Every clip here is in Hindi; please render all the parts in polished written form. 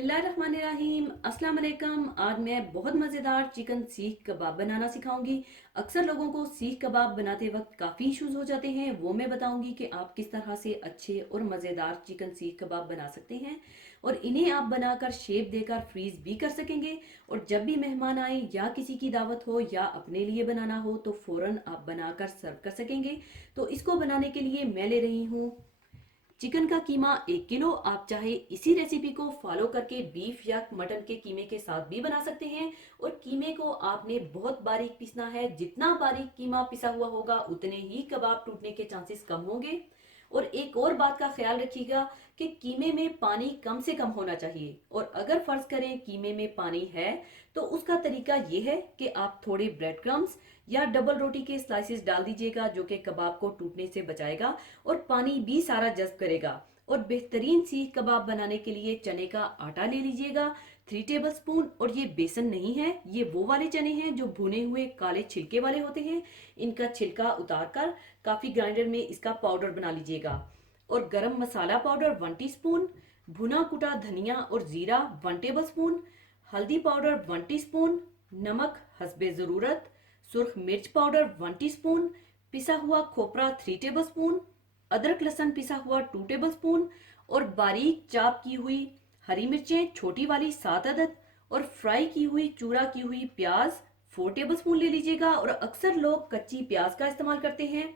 बिस्मिल्लाहिर्रहमानिर्रहीम। अस्सलाम वालेकुम। आज मैं बहुत मज़ेदार चिकन सीख कबाब बनाना सिखाऊंगी। अक्सर लोगों को सीख कबाब बनाते वक्त काफ़ी इश्यूज हो जाते हैं, वो मैं बताऊंगी कि आप किस तरह से अच्छे और मज़ेदार चिकन सीख कबाब बना सकते हैं और इन्हें आप बनाकर शेप देकर फ्रीज भी कर सकेंगे। और जब भी मेहमान आए या किसी की दावत हो या अपने लिए बनाना हो तो फ़ौरन आप बनाकर सर्व कर सकेंगे। तो इसको बनाने के लिए मैं ले रही हूँ चिकन का कीमा 1 किलो। आप चाहे इसी रेसिपी को फॉलो करके बीफ या मटन के कीमे के साथ भी बना सकते हैं। और कीमे को आपने बहुत बारीक पीसना है, जितना बारीक कीमा पिसा हुआ होगा उतने ही कबाब टूटने के चांसेस कम होंगे। और एक और बात का ख्याल रखिएगा कि कीमे में पानी कम से कम होना चाहिए। और अगर फर्ज करें कीमे में पानी है तो उसका तरीका यह है कि आप थोड़े ब्रेड क्रम्स या डबल रोटी के स्लाइसेस डाल दीजिएगा, जो कि कबाब को टूटने से बचाएगा और पानी भी सारा जज्ब करेगा। और बेहतरीन सीख कबाब बनाने के लिए चने का आटा ले लीजिएगा 3 टेबल स्पून। और ये बेसन नहीं है, ये वो वाले चने हैं जो भुने हुए काले छिलके वाले होते हैं। इनका छिलका उतार कर काफी ग्राइंडर में इसका पाउडर बना लीजिएगा। और गरम मसाला पाउडर 1 टीस्पून, भुना कुटा धनिया और जीरा 1 टेबल स्पून, हल्दी पाउडर 1 टीस्पून, नमक हस्बे ज़रूरत, सुर्ख मिर्च पाउडर 1 टीस्पून, पिसा हुआ खोपरा 3 टेबल स्पून, अदरक लहसुन पिसा हुआ 2 टेबल स्पून, और बारीक चाप की हुई हरी मिर्चें छोटी वाली 7 अदद, और फ्राई की हुई चूरा की हुई प्याज 4 टेबल स्पून ले लीजिएगा। और अक्सर लोग कच्ची प्याज का इस्तेमाल करते हैं,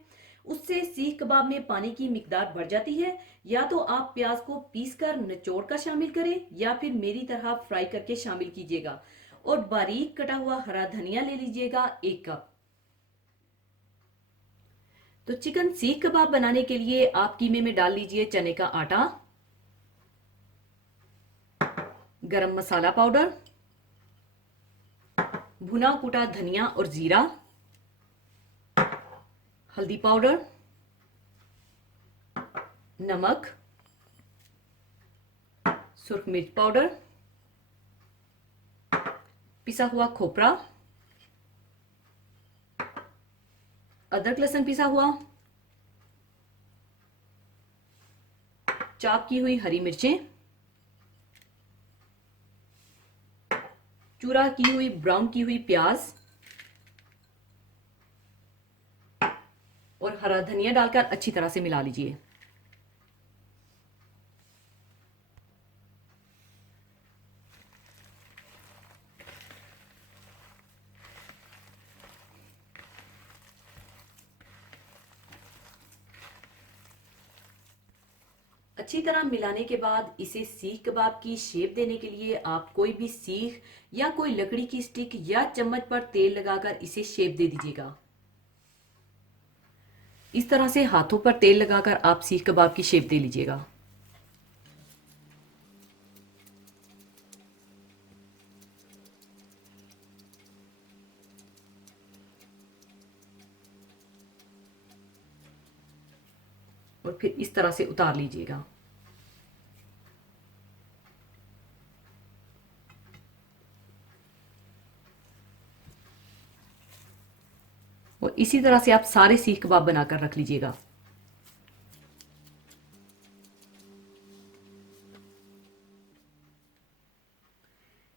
उससे सीख कबाब में पानी की मिकदार बढ़ जाती है। या तो आप प्याज को पीस कर निचोड़ कर शामिल करें या फिर मेरी तरह फ्राई करके शामिल कीजिएगा। और बारीक कटा हुआ हरा धनिया ले लीजिएगा 1 कप। तो चिकन सीख कबाब बनाने के लिए आप कीमे में डाल लीजिए चने का आटा, गरम मसाला पाउडर, भुना कुटा धनिया और जीरा, हल्दी पाउडर, नमक, सुर्ख मिर्च पाउडर, पिसा हुआ खोपरा, अदरक लहसुन पिसा हुआ, चाप की हुई हरी मिर्चें, चूरा की हुई ब्राउन की हुई प्याज और हरा धनिया डालकर अच्छी तरह से मिला लीजिए। अच्छी तरह मिलाने के बाद इसे सीख कबाब की शेप देने के लिए आप कोई भी सीख या कोई लकड़ी की स्टिक या चम्मच पर तेल लगाकर इसे शेप दे दीजिएगा। इस तरह से हाथों पर तेल लगाकर आप सीख कबाब की शेप दे लीजिएगा। और फिर इस तरह से उतार लीजिएगा। और इसी तरह से आप सारे सीख कबाब बनाकर रख लीजिएगा।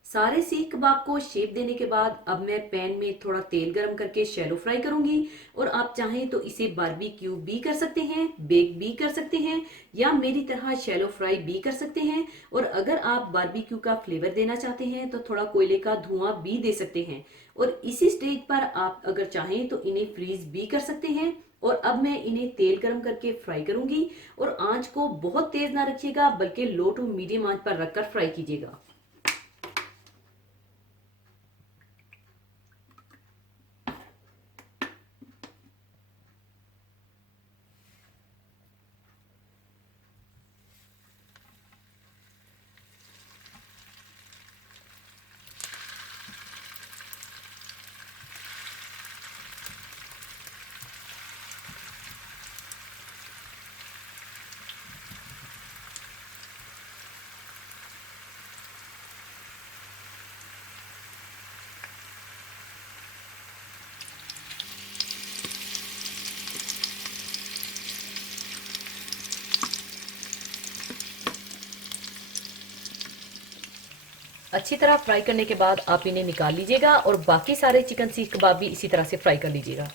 सारे सीख कबाब को शेप देने के बाद अब मैं पैन में थोड़ा तेल गरम करके शैलो फ्राई करूंगी। और आप चाहें तो इसे बारबेक्यू भी कर सकते हैं, बेक भी कर सकते हैं, या मेरी तरह शैलो फ्राई भी कर सकते हैं। और अगर आप बारबेक्यू का फ्लेवर देना चाहते हैं तो थोड़ा कोयले का धुआं भी दे सकते हैं। और इसी स्टेज पर आप अगर चाहें तो इन्हें फ्रीज भी कर सकते हैं। और अब मैं इन्हें तेल गरम करके फ्राई करूंगी। और आंच को बहुत तेज ना रखिएगा, बल्कि लो टू मीडियम आंच पर रखकर फ्राई कीजिएगा। अच्छी तरह फ्राई करने के बाद आप इन्हें निकाल लीजिएगा और बाकी सारे चिकन सीख कबाब भी इसी तरह से फ्राई कर लीजिएगा।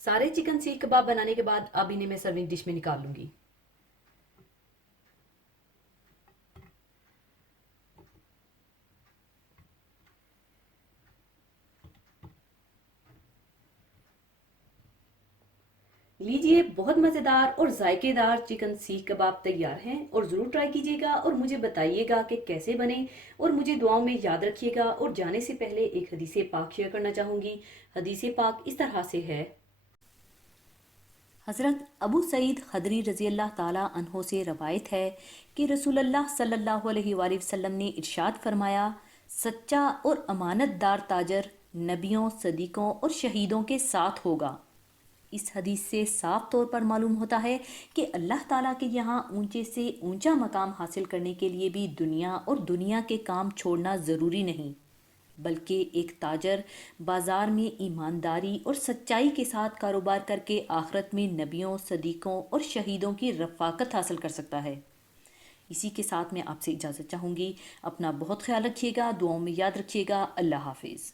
सारे चिकन सीख कबाब बनाने के बाद अब इन्हें मैं सर्विंग डिश में निकाल लूंगी। लीजिए, बहुत मज़ेदार और जायकेदार चिकन सीख कबाब तैयार हैं और ज़रूर ट्राई कीजिएगा और मुझे बताइएगा कि कैसे बने। और मुझे दुआओं में याद रखिएगा। और जाने से पहले एक हदीस पाक शेयर करना चाहूँगी। हदीस पाक इस तरह से है। हज़रत अबू सईद खदरी रज़ी अल्लाह ताला अन्हो से रवायत है कि रसूलुल्लाह सल्लल्लाहु अलैहि वसल्लम ने इरशाद फरमाया, सच्चा और अमानतदार ताजर नबियों, सदीकों और शहीदों के साथ होगा। इस हदीस से साफ तौर पर मालूम होता है कि अल्लाह ताला के यहाँ ऊंचे से ऊंचा मकाम हासिल करने के लिए भी दुनिया और दुनिया के काम छोड़ना ज़रूरी नहीं, बल्कि एक ताजर बाज़ार में ईमानदारी और सच्चाई के साथ कारोबार करके आखिरत में नबियों, सदीकों और शहीदों की रफ़ाकत हासिल कर सकता है। इसी के साथ मैं आपसे इजाज़त चाहूँगी। अपना बहुत ख्याल रखिएगा, दुआओं में याद रखिएगा। अल्लाह हाफिज़।